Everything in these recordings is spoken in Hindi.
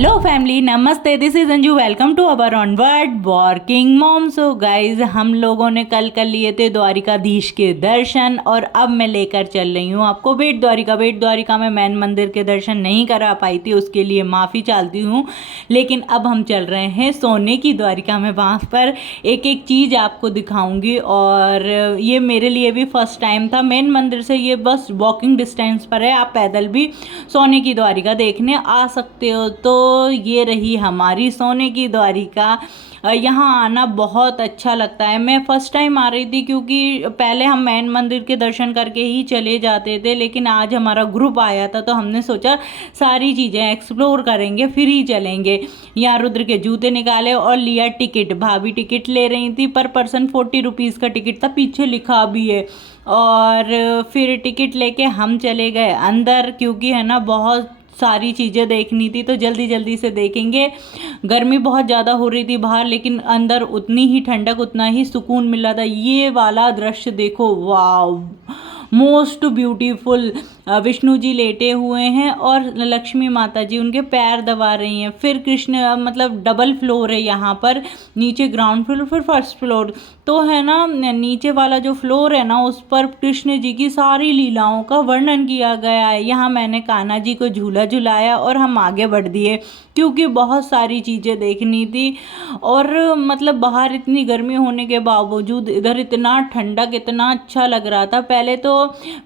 हेलो फैमिली, नमस्ते। This is Anju. Welcome to our onward working mom. So guys, हम लोगों ने कल कर लिए थे द्वारिकाधीश के दर्शन और अब मैं लेकर चल रही हूँ आपको बेट द्वारिका। बेट द्वारिका में मैन मंदिर के दर्शन नहीं करा पाई थी, उसके लिए माफ़ी चाहती हूँ। लेकिन अब हम चल रहे हैं सोने की द्वारिका में। वहाँ पर एक एक चीज़ आपको दिखाऊंगी और ये मेरे लिए भी फर्स्ट टाइम था। मेन मंदिर से ये बस वॉकिंग डिस्टेंस पर है, आप पैदल भी सोने की द्वारिका देखने आ सकते हो। तो ये रही हमारी सोने की द्वारिका। यहाँ आना बहुत अच्छा लगता है। मैं फर्स्ट टाइम आ रही थी क्योंकि पहले हम मैन मंदिर के दर्शन करके ही चले जाते थे, लेकिन आज हमारा ग्रुप आया था तो हमने सोचा सारी चीज़ें एक्सप्लोर करेंगे फिर ही चलेंगे। यहाँ रुद्र के जूते निकाले और लिया टिकट। भाभी टिकट ले रही थी, पर पर्सन 40 रुपीज़ का टिकट था, पीछे लिखा भी है। और फिर टिकट लेके हम चले गए अंदर, क्योंकि है ना बहुत सारी चीज़ें देखनी थी तो जल्दी जल्दी से देखेंगे। गर्मी बहुत ज़्यादा हो रही थी बाहर, लेकिन अंदर उतनी ही ठंडक, उतना ही सुकून मिल रहा था। ये वाला दृश्य देखो, वाह, मोस्ट ब्यूटीफुल। विष्णु जी लेटे हुए हैं और लक्ष्मी माता जी उनके पैर दबा रही हैं। फिर कृष्ण, मतलब डबल फ्लोर है यहाँ पर, नीचे ग्राउंड फ्लोर फिर फर्स्ट फ्लोर। तो है ना, नीचे वाला जो फ्लोर है ना, उस पर कृष्ण जी की सारी लीलाओं का वर्णन किया गया है। यहाँ मैंने कान्हा जी को झूला झुलाया और हम आगे बढ़ दिए क्योंकि बहुत सारी चीज़ें देखनी थी। और मतलब बाहर इतनी गर्मी होने के बावजूद इधर इतना ठंडक, इतना अच्छा लग रहा था। पहले तो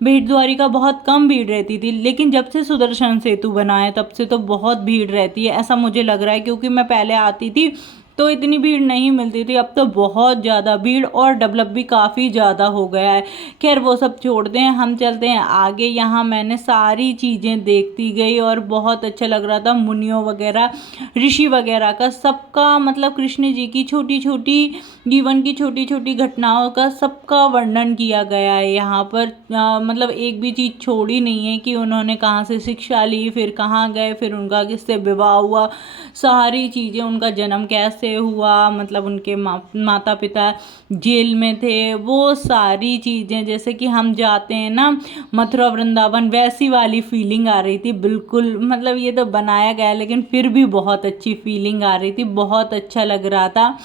भेट द्वारिका बहुत कम भीड़ रहती थी, लेकिन जब से सुदर्शन सेतु बना है तब से तो बहुत भीड़ रहती है, ऐसा मुझे लग रहा है। क्योंकि मैं पहले आती थी तो इतनी भीड़ नहीं मिलती थी, अब तो बहुत ज़्यादा भीड़ और डेवलप भी काफ़ी ज़्यादा हो गया है। खैर वो सब छोड़ते हैं, हम चलते हैं आगे। यहाँ मैंने सारी चीज़ें देखती गई और बहुत अच्छा लग रहा था। मुनियों वगैरह, ऋषि वगैरह का सबका, मतलब कृष्ण जी की छोटी छोटी जीवन की छोटी छोटी घटनाओं का सबका वर्णन किया गया है यहाँ पर। मतलब एक भी चीज़ छोड़ी नहीं है कि उन्होंने कहाँ से शिक्षा ली, फिर कहाँ गए, फिर उनका किससे विवाह हुआ, सारी चीज़ें, उनका जन्म कैसे हुआ, मतलब उनके माता पिता जेल में थे, वो सारी चीज़ें। जैसे कि हम जाते हैं ना मथुरा वृंदावन, वैसी वाली फीलिंग आ रही थी बिल्कुल। मतलब ये तो बनाया गया लेकिन फिर भी बहुत अच्छी फीलिंग आ रही थी, बहुत अच्छा लग रहा था।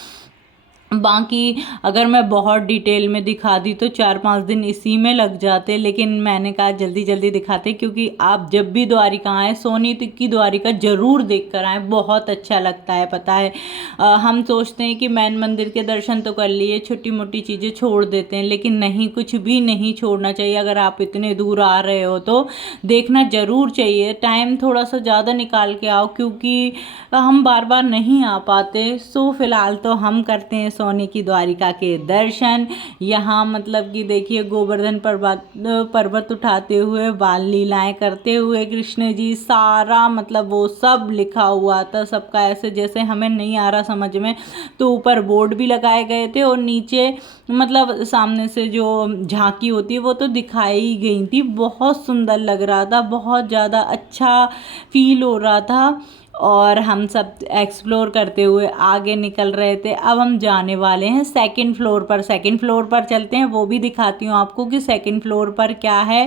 बाकी अगर मैं बहुत डिटेल में दिखा दी तो 4-5 दिन इसी में लग जाते, लेकिन मैंने कहा जल्दी जल्दी दिखाते, क्योंकि आप जब भी द्वारिका आएँ सोनी की द्वारिका जरूर देख कर आएँ, बहुत अच्छा लगता है। पता है, हम सोचते हैं कि मैन मंदिर के दर्शन तो कर लिए, छोटी मोटी चीज़ें छोड़ देते हैं, लेकिन नहीं, कुछ भी नहीं छोड़ना चाहिए। अगर आप इतने दूर आ रहे हो तो देखना जरूर चाहिए। टाइम थोड़ा सा ज़्यादा निकाल के आओ, क्योंकि हम बार बार नहीं आ पाते। सो फिलहाल तो हम करते हैं सोने की द्वारिका के दर्शन। यहाँ मतलब कि देखिए, गोवर्धन पर्वत उठाते हुए, बाल लीलाएं करते हुए कृष्ण जी, सारा मतलब वो सब लिखा हुआ था। सबका ऐसे जैसे हमें नहीं आ रहा समझ में, तो ऊपर बोर्ड भी लगाए गए थे और नीचे मतलब सामने से जो झांकी होती है वो तो दिखाई गई थी। बहुत सुंदर लग रहा था, बहुत ज़्यादा अच्छा फील हो रहा था। और हम सब एक्सप्लोर करते हुए आगे निकल रहे थे। अब हम जाने वाले हैं सेकंड फ्लोर पर। सेकंड फ्लोर पर चलते हैं, वो भी दिखाती हूँ आपको कि सेकंड फ्लोर पर क्या है।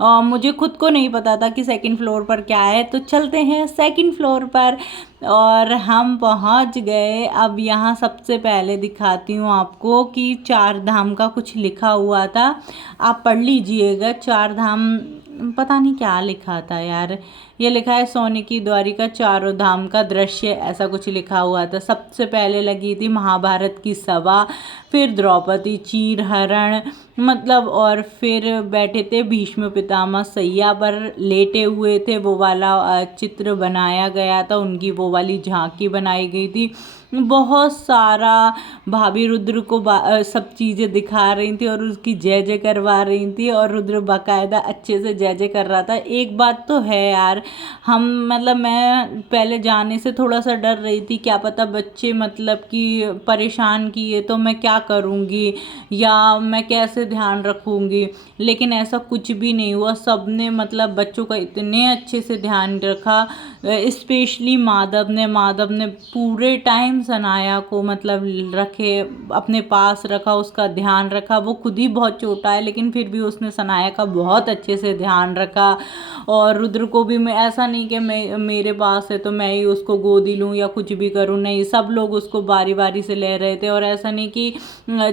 मुझे खुद को नहीं पता था कि सेकंड फ्लोर पर क्या है, तो चलते हैं सेकंड फ्लोर पर। और हम पहुंच गए। अब यहाँ सबसे पहले दिखाती हूँ आपको कि 4 धाम का कुछ लिखा हुआ था, आप पढ़ लीजिएगा। 4 धाम, पता नहीं क्या लिखा था यार, ये लिखा है सोने की द्वारिका चारों धाम का दृश्य, ऐसा कुछ लिखा हुआ था। सबसे पहले लगी थी महाभारत की सभा, फिर द्रौपदी चीर हरण, मतलब, और फिर बैठे थे भीष्म पितामह, सैया पर लेटे हुए थे, वो वाला चित्र बनाया गया था, उनकी वो वाली झांकी बनाई गई थी। बहुत सारा भाभी रुद्र को सब चीज़ें दिखा रही थी और उसकी जय जय करवा रही थी, और रुद्र बाकायदा अच्छे से जय जय कर रहा था। एक बात तो है यार, हम मतलब मैं पहले जाने से थोड़ा सा डर रही थी, क्या पता बच्चे मतलब कि परेशान किए तो मैं क्या करूँगी या मैं कैसे ध्यान रखूँगी, लेकिन ऐसा कुछ भी नहीं हुआ। सबने मतलब बच्चों का इतने अच्छे से ध्यान रखा, स्पेशली माधव ने पूरे टाइम सनाया को मतलब रखे, अपने पास रखा, उसका ध्यान रखा। वो खुद ही बहुत छोटा है लेकिन फिर भी उसने सनाया का बहुत अच्छे से ध्यान रखा। और रुद्र को भी मैं ऐसा नहीं कि मेरे पास है तो मैं ही उसको गोदी लूँ या कुछ भी करूँ, नहीं, सब लोग उसको बारी बारी से ले रहे थे। और ऐसा नहीं कि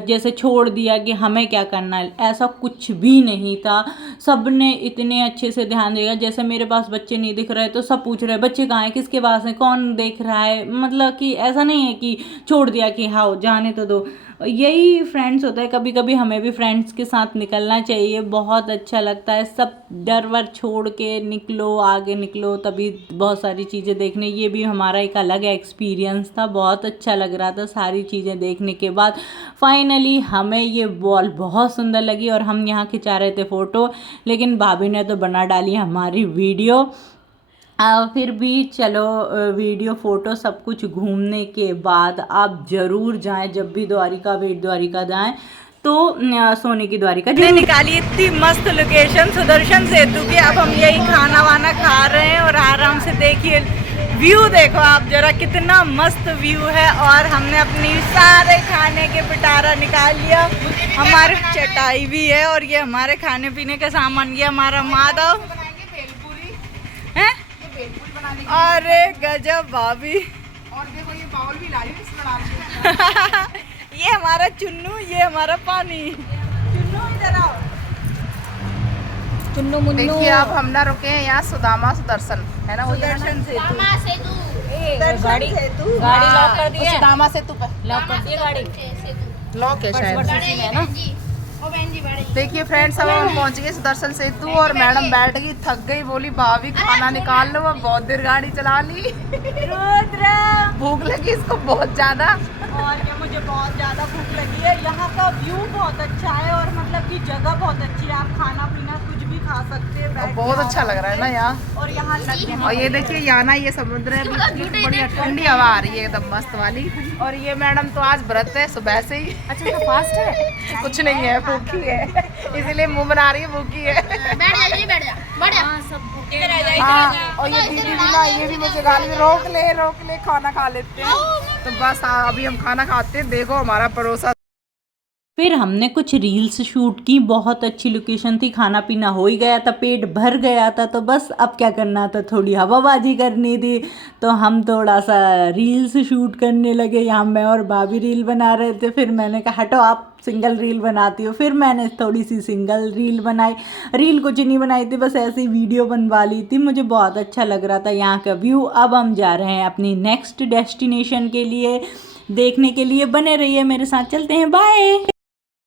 जैसे छोड़ दिया कि हमें क्या करना है, ऐसा कुछ भी नहीं था। सब ने इतने अच्छे से ध्यान दिया। जैसे मेरे पास बच्चे नहीं दिख रहे तो सब पूछ रहे हैं बच्चे कहाँ हैं, किसके पास हैं, कौन देख रहा है। मतलब कि ऐसा नहीं है कि छोड़ दिया कि हाँ जाने तो दो। यही फ्रेंड्स होता है, कभी कभी हमें भी फ्रेंड्स के साथ निकलना चाहिए, बहुत अच्छा लगता है। सब डर वर छोड़ के निकलो, आगे निकलो, तभी बहुत सारी चीज़ें देखने। ये भी हमारा एक अलग एक्सपीरियंस था, बहुत अच्छा लग रहा था सारी चीज़ें देखने के बाद। फाइनली हमें ये वॉल बहुत सुंदर लगी और हम यहाँ खिंचा रहे थे फ़ोटो, लेकिन भाभी ने तो बना डाली हमारी वीडियो। फिर भी चलो, वीडियो फ़ोटो सब कुछ घूमने के बाद आप ज़रूर जाएं, जब भी द्वारिका, बेट द्वारिका जाएं तो सोने की द्वारिका जी निकाली। इतनी मस्त लोकेशन सुदर्शन सेतु की। अब हम यही खाना वाना खा रहे हैं और आराम से देखिए व्यू, देखो आप जरा कितना मस्त व्यू है। और हमने अपनी सारे खाने के पिटारा निकाल लिया, हमारे चटाई भी है और ये हमारे खाने पीने का सामान, ये हमारा माधव है। अरे गजब भाभी, और देखो ये बाउल भी लाई हूं, इसमें डाल के। ये हमारा चुन्नू, ये हमारा पानी। चुन्नू इधर आओ, चुन्नू मुन्नू। देखिए अब हम ना रुके हैं यहाँ सुदामा सुदर्शन है ना, वो सुदर्शन सेतु, गाड़ी लॉक कर दी है, सुदामा सेतु पे लॉक कर दी गाड़ी, लॉक है शायद है ना। देखिए फ्रेंड्स, अब हम पहुंच गए सुदर्शन सेतु और मैडम बैठ गई, थक गई, बोली भाभी खाना निकाल लो, अब बहुत देर गाड़ी चला ली। रुद्र, भूख लगी इसको बहुत ज्यादा। और ये मुझे बहुत ज़्यादा भूख लगी है। यहाँ का व्यू बहुत अच्छा है और मतलब कि जगह बहुत अच्छी है, आप खाना पीना कुछ भी खा सकते हैं, बैठ बहुत के अच्छा लग रहा है ना यहाँ। और यहाँ और ये देखिए यहाँ ना ये समुद्र है, बिल्कुल बढ़िया ठंडी हवा आ रही है एकदम मस्त वाली। और ये मैडम तो आज व्रत है सुबह से ही। अच्छा तो फास्ट है, कुछ नहीं है, भूखी है, इसीलिए मुंह बना रही है, भूखी है। हाँ, और ये दीदी भी ना, ये भी मुझे गाली में रोक ले खाना खा लेते हैं। तो बस अभी हम खाना खाते हैं। देखो हमारा पड़ोसा। फिर हमने कुछ रील्स शूट की, बहुत अच्छी लोकेशन थी, खाना पीना हो ही गया था, पेट भर गया था, तो बस अब क्या करना था, थोड़ी हवाबाजी करनी थी। तो हम थोड़ा सा रील्स शूट करने लगे, यहाँ मैं और भाभी रील बना रहे थे। फिर मैंने कहा हटो आप सिंगल रील बनाती हो, फिर मैंने थोड़ी सी सिंगल रील बनाई। रील कुछ नहीं बनाई थी, बस ऐसी वीडियो बनवा ली थी, मुझे बहुत अच्छा लग रहा था यहाँ का व्यू। अब हम जा रहे हैं अपनी नेक्स्ट डेस्टिनेशन के लिए, देखने के लिए बने रहिए मेरे साथ, चलते हैं, बाय।